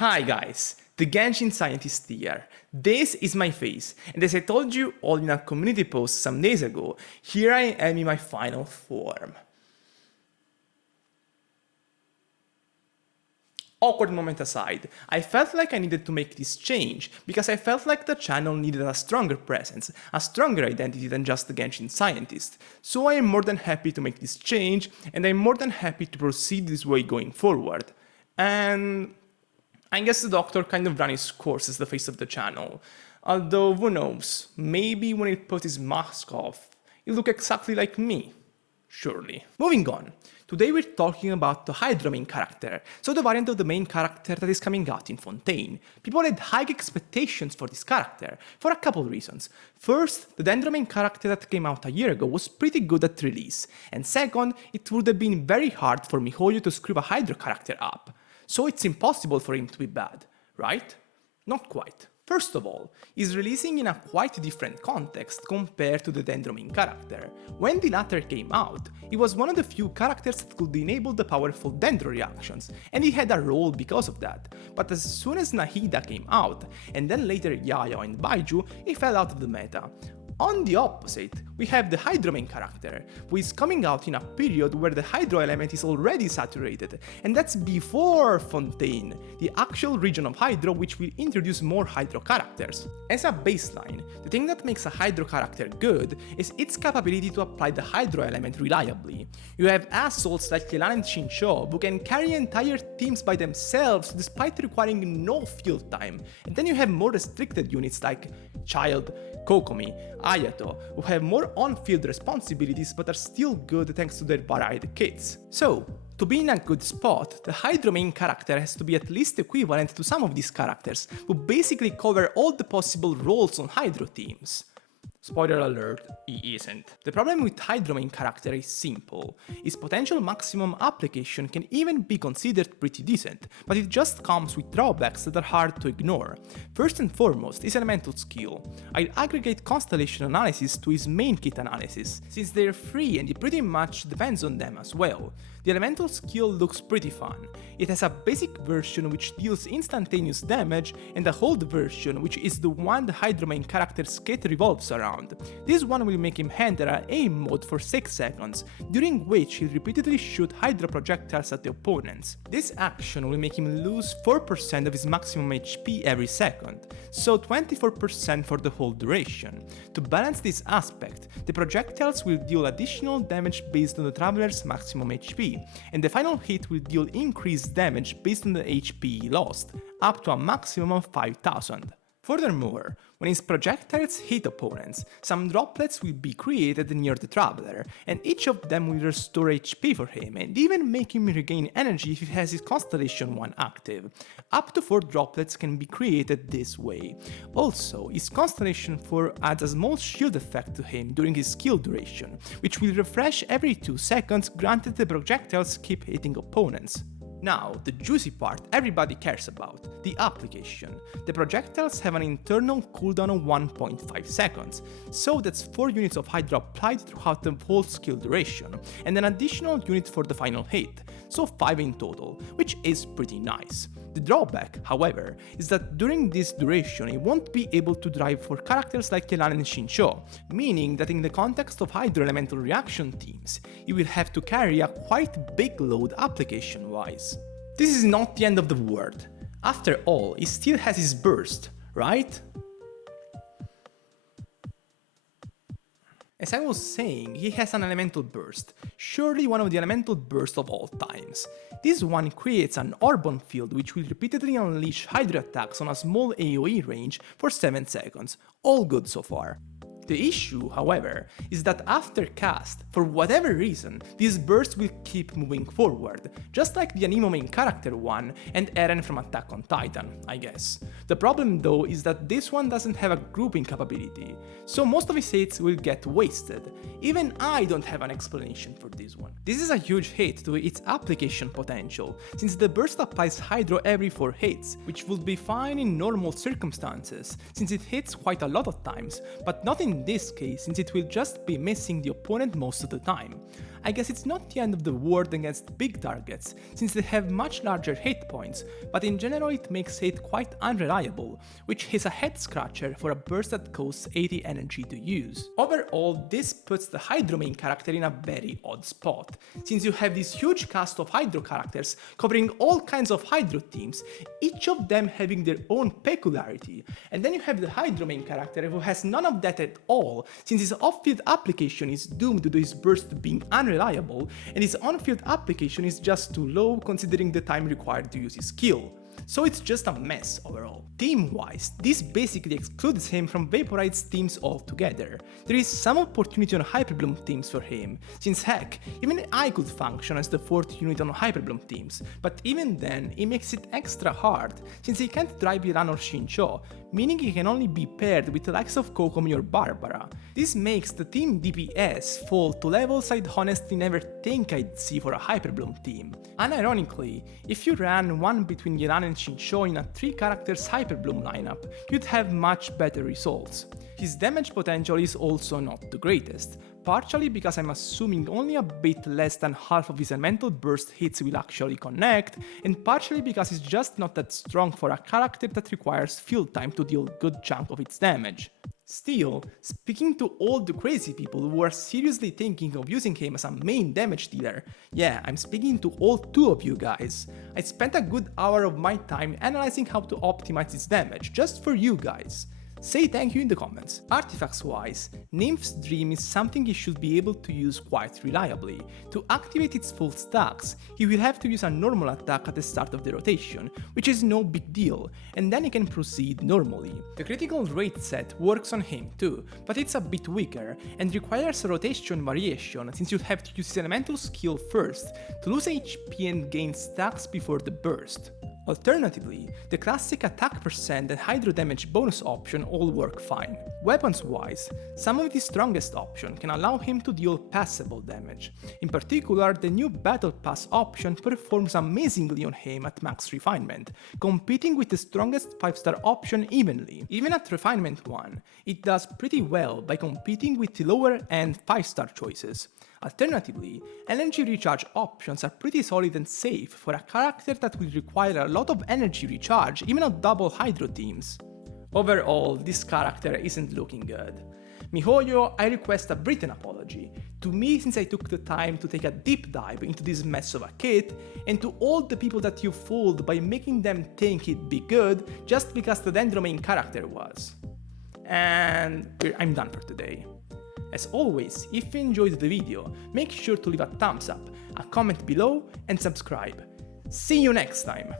Hi guys, the Genshin scientist here. This is my face, and as I told you all in a community post some days ago, here I am in my final form. Awkward moment aside, I felt like I needed to make this change because I felt like the channel needed a stronger presence, a stronger identity than just the Genshin scientist. So I am more than happy to make this change, and I'm more than happy to proceed this way going forward. And I guess the doctor kind of ran his course as the face of the channel. Although, who knows, maybe when he put his mask off, he'll look exactly like me. Surely. Moving on. Today we're talking about the Hydro main character, so the variant of the main character that is coming out in Fontaine. People had high expectations for this character, for a couple reasons. First, the Dendro main character that came out a year ago was pretty good at release, and second, it would have been very hard for MiHoYo to screw a Hydro character up. So it's impossible for him to be bad, right? Not quite. First of all, he's releasing in a quite different context compared to the Dendro main character. When the latter came out, he was one of the few characters that could enable the powerful Dendro reactions, and he had a role because of that. But as soon as Nahida came out, and then later Yayo and Baiju, he fell out of the meta. On the opposite, we have the Hydro main character, who is coming out in a period where the Hydro element is already saturated, and that's before Fontaine, the actual region of Hydro which will introduce more Hydro characters. As a baseline, the thing that makes a Hydro character good is its capability to apply the Hydro element reliably. You have assholes like Yelan and Shincho who can carry entire teams by themselves despite requiring no field time, and then you have more restricted units like Child, Kokomi, Ayato, who have more on-field responsibilities but are still good thanks to their varied kits. So, to be in a good spot, the Hydro main character has to be at least equivalent to some of these characters, who basically cover all the possible roles on Hydro teams. Spoiler alert, he isn't. The problem with Hydro main character is simple. His potential maximum application can even be considered pretty decent, but it just comes with drawbacks that are hard to ignore. First and foremost is elemental skill. I'd aggregate constellation analysis to his main kit analysis, since they're free and it pretty much depends on them as well. The elemental skill looks pretty fun. It has a basic version which deals instantaneous damage and a hold version which is the one the Hydro main character's kit revolves around. This one will make him enter an aim mode for 6 seconds, during which he'll repeatedly shoot Hydro projectiles at the opponents. This action will make him lose 4% of his maximum HP every second, so 24% for the whole duration. To balance this aspect, the projectiles will deal additional damage based on the traveler's maximum HP, and the final hit will deal increased damage based on the HP lost, up to a maximum of 5000. Furthermore, when his projectiles hit opponents, some droplets will be created near the traveler, and each of them will restore HP for him and even make him regain energy if he has his Constellation 1 active. Up to 4 droplets can be created this way. Also, his Constellation 4 adds a small shield effect to him during his skill duration, which will refresh every 2 seconds granted the projectiles keep hitting opponents. Now, the juicy part everybody cares about, the application. The projectiles have an internal cooldown of 1.5 seconds, so that's 4 units of Hydro applied throughout the whole skill duration, and an additional unit for the final hit, so 5 in total, which is pretty nice. The drawback, however, is that during this duration he won't be able to drive for characters like Yelan and Shincho, meaning that in the context of Hydro elemental reaction teams, he will have to carry a quite big load application-wise. This is not the end of the world. After all, he still has his burst, right? As I was saying, he has an elemental burst, surely one of the elemental bursts of all times. This one creates an Orb field which will repeatedly unleash Hydro attacks on a small AoE range for 7 seconds, all good so far. The issue, however, is that after cast, for whatever reason, this burst will keep moving forward, just like the Anemo main character one and Eren from Attack on Titan, I guess. The problem though is that this one doesn't have a grouping capability, so most of his hits will get wasted. Even I don't have an explanation for this one. This is a huge hit to its application potential, since the burst applies Hydro every 4 hits, which would be fine in normal circumstances, since it hits quite a lot of times, but not in this case since it will just be missing the opponent most of the time. I guess it's not the end of the world against big targets, since they have much larger hit points, but in general it makes hit quite unreliable, which is a head scratcher for a burst that costs 80 energy to use. Overall, this puts the Hydro main character in a very odd spot, since you have this huge cast of Hydro characters covering all kinds of Hydro teams, each of them having their own peculiarity, and then you have the Hydro main character who has none of that at all, since his off-field application is doomed due to his burst being unreliable, and his on-field application is just too low considering the time required to use his skill. So it's just a mess overall. Team-wise, this basically excludes him from Vaporized's teams altogether. There is some opportunity on Hyperbloom teams for him, since heck, even I could function as the 4th unit on Hyperbloom teams, but even then, it makes it extra hard, since he can't drive Iran or Shincho, meaning he can only be paired with the likes of Kokomi or Barbara. This makes the team DPS fall to levels I'd honestly never think I'd see for a Hyperbloom team. Unironically, if you ran one between Yelan and Shincho in a 3 characters Hyperbloom lineup, you'd have much better results. His damage potential is also not the greatest, partially because I'm assuming only a bit less than half of his elemental burst hits will actually connect, and partially because he's just not that strong for a character that requires field time to deal a good chunk of its damage. Still, speaking to all the crazy people who are seriously thinking of using him as a main damage dealer, yeah, I'm speaking to all 2 of you guys. I spent a good hour of my time analyzing how to optimize his damage, just for you guys. Say thank you in the comments. Artifacts wise, Nymph's Dream is something he should be able to use quite reliably. To activate its full stacks, he will have to use a normal attack at the start of the rotation, which is no big deal, and then he can proceed normally. The critical rate set works on him too, but it's a bit weaker, and requires a rotation variation since you'd have to use his elemental skill first to lose HP and gain stacks before the burst. Alternatively, the classic attack percent and hydro damage bonus option all work fine. Weapons wise, some of the strongest option can allow him to deal passable damage. In particular, the new Battle Pass option performs amazingly on him at max refinement, competing with the strongest 5-star option evenly. Even at refinement 1, it does pretty well by competing with the lower end 5-star choices. Alternatively, energy recharge options are pretty solid and safe for a character that will require a lot of energy recharge even on double hydro teams. Overall, this character isn't looking good. MiHoYo, I request a written apology, to me since I took the time to take a deep dive into this mess of a kit, and to all the people that you fooled by making them think it'd be good just because the Dendro main character was. And I'm done for today. As always, if you enjoyed the video, make sure to leave a thumbs up, a comment below and subscribe. See you next time!